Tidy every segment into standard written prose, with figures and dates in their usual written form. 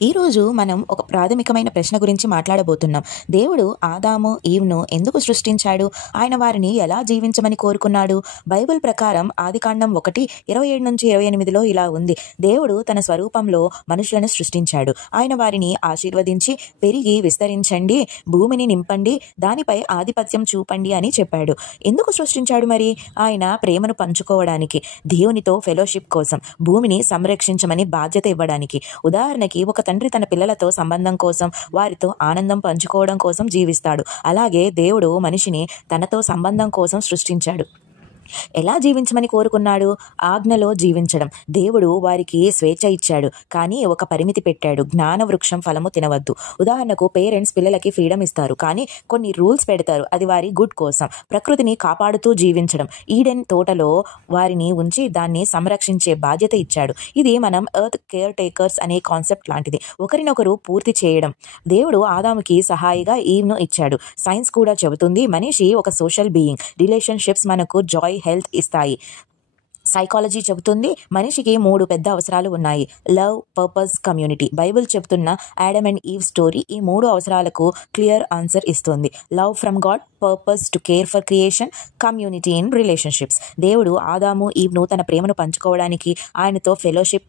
ఈరోజు మనం ఒక ప్రాథమికమైన ప్రశ్న గురించి మాట్లాడబోతున్నాం. దేవుడు ఆదాము, ఈవ్‌ను ఎందుకు సృష్టించాడు? ఆయన వారిని ఎలా జీవించమని కోరుకున్నాడు? బైబిల్ ప్రకారం ఆదికాండం 1:27-28లో ఇలా ఉంది. దేవుడు తన స్వరూపంలో మనుషులను సృష్టించాడు. ఆయన వారిని ఆశీర్వదించి, పెరిగి విస్తరించండి, భూమిని నింపండి, దానిపై ఆధిపత్యం చూపండి అని చెప్పాడు. ఎందుకు సృష్టించాడు మరి? ఆయన ప్రేమను పంచుకోవడానికి, దేవునితో ఫెలోషిప్ కోసం, భూమిని సంరక్షించమని బాధ్యత ఇవ్వడానికి. ఉదాహరణకి ఒక తండ్రి తన పిల్లలతో సంబంధం కోసం, వారితో ఆనందం పంచుకోవడం కోసం జీవిస్తాడు. అలాగే దేవుడు మనిషిని తనతో సంబంధం కోసం సృష్టించాడు. ఎలా జీవించమని కోరుకున్నాడు? ఆజ్ఞలో జీవించడం. దేవుడు వారికి స్వేచ్ఛ ఇచ్చాడు, కానీ ఒక పరిమితి పెట్టాడు. జ్ఞాన వృక్షం ఫలము తినవద్దు. ఉదాహరణకు పేరెంట్స్ పిల్లలకి ఫ్రీడమ్ ఇస్తారు, కానీ కొన్ని రూల్స్ పెడతారు. అది వారి గుడ్ కోసం. ప్రకృతిని కాపాడుతూ జీవించడం. ఈడెన్ తోటలో వారిని ఉంచి దాన్ని సంరక్షించే బాధ్యత ఇచ్చాడు. ఇది మనం ఎర్త్ కేర్ టేకర్స్ అనే కాన్సెప్ట్ లాంటిది. ఒకరినొకరు పూర్తి చేయడం. దేవుడు ఆదాముకి సహాయిగా ఈవ్‌ను ఇచ్చాడు. సైన్స్ కూడా చెబుతుంది మనిషి ఒక సోషల్ బీయింగ్. రిలేషన్షిప్స్ మనకు జాయ్, హెల్త్ ఇస్తాయి. సైకాలజీ చెబుతుంది మనిషికి 3 పెద్ద అవసరాలు ఉన్నాయి: లవ్, పర్పస్, కమ్యూనిటీ. బైబిల్ చెబుతున్న ఆడమ్ అండ్ ఈవ్ స్టోరీ ఈ 3 అవసరాలకు క్లియర్ ఆన్సర్ ఇస్తుంది. Love from God, purpose to care for creation, community in relationships. దేవుడు ఆదాము, ఈవ్‌ను తన ప్రేమను పంచుకోవడానికి, ఆయనతో ఫెలోషిప్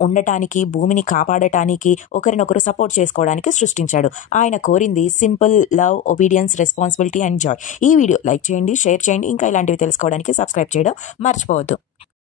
ఉండటానికి, భూమిని కాపాడటానికి, ఒకరినొకరు సపోర్ట్ చేసుకోవడానికి సృష్టించాడు. ఆయన కోరింది simple: love, obedience, responsibility and Joy. ఈ వీడియో లైక్ చేయండి, షేర్ చేయండి. ఇంకా ఇలాంటివి తెలుసుకోవడానికి సబ్స్క్రైబ్ చేయడం మర్చిపోవద్దు.